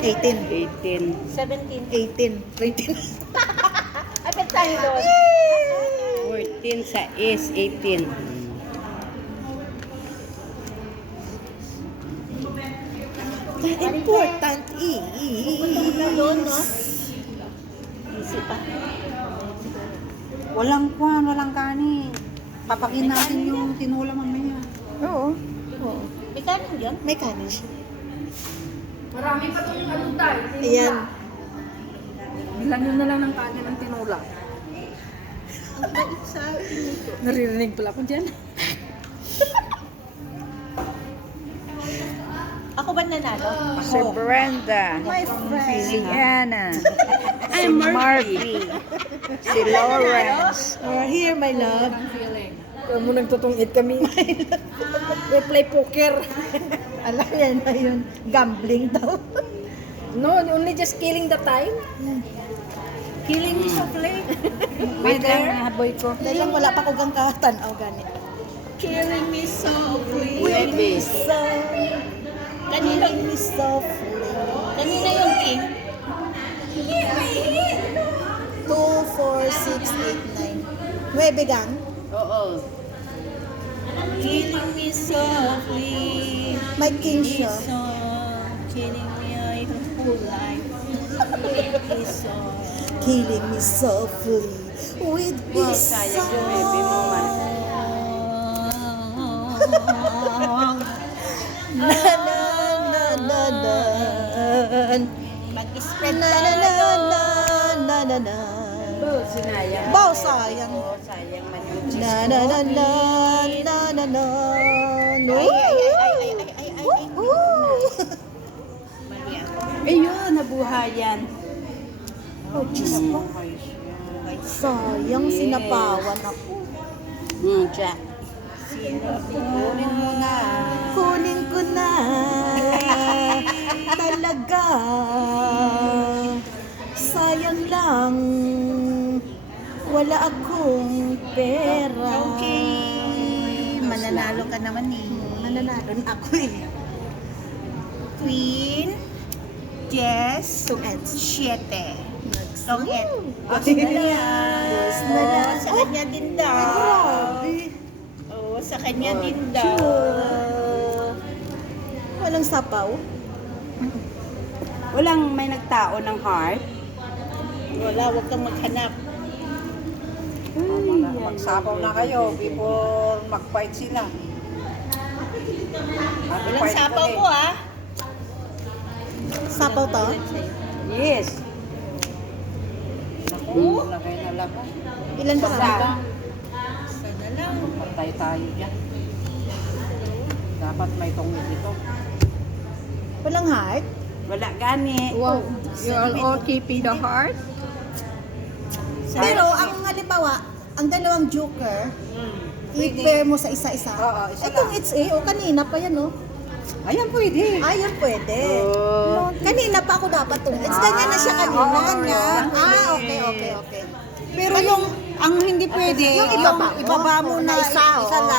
18. 18. 17. 18. 18. Ay, pet tayo doon. 14 sa is 18. The important Pupunta na doon, no? Easy pa. Walang kanin. Papakin natin yung tinula mamaya. Oo. Oo. May kanin dyan? May kanin siya. Marami pa itong ano tayo. Ayan. Bilan nyo na lang ng kanin ng tinula. Ang bait sa akin ito. Naririnig pala ko dyan. Ako ba nanalo? Si Brenda. My friend. Si Anna. Si I'm Marky. Si Lawrence. Here, my love. Kaya mo nagtutungit kami. We play poker. Alam yan na yun. Gambling daw. No, only just killing the time. Killing me softly. Wait lang, haboy ko. Dahil lang wala pa ko gang katanaw gani. Killing me softly. Baby. Kanina, Killing me softly. kanina yung king. 2, 4, 6, 8, 9. 9 gang. Oo. Killing me softly. May king siya. Killing me I whole life. Killing me softly. Killing me softly with Wow, his sayang yung baby mo, man. Na na na na na. Mag-spread Na na tayo. na na na na na. Oh, sinayang. Baw, sayang. Oo, sayang man yung cheese Na ko. na na na na na na. No. Ay, ay, ay, ay, ay, ay, ay, ay. Woo! Mali ako. Ayun, nabuhayan. Oh, Diyos ko. Nabuhay siya. Sayang, sinapawan ako. Jack. Kunin mo na. Kunin ko na. Talaga. Sayang lang. Wala akong pera. Okay. Mananalo ka naman eh. Mananalo na ako eh. Queen. Jess. 2 ends. 7. Tong end. Boss na yan. Boss na yan. Sa kanya din daw. Grabe. Oo, sa kanya din daw. Sure. Walang sapaw. Walang may nagtao ng heart. Wala, huwag kang maghanap. Magsapaw na kayo before mag-fight sila. Walang sapaw ko ah. Sapaw to? Yes. Naku, lagay na lang. Ilan ba Basta, ka? Sana lang. patay tayo dyan. Dapat may tungkol dito. Walang heart? Wala gani. Wow. You're all keeping the heart? Pero ang halimbawa, ang dalawang joker, i-pair mo sa isa-isa. Oo, isa Itong lang. it's A, o kanina pa yan, no? Ayan, pwede. Ayun, pwede. Oh. Kanina pa ako dapat itong it's. Ganyan na siya kanina. oo, Ganyan. oo. Okay, okay, okay. Pero yung, ang hindi pwede, Yung ibaba mo muna na isa lang.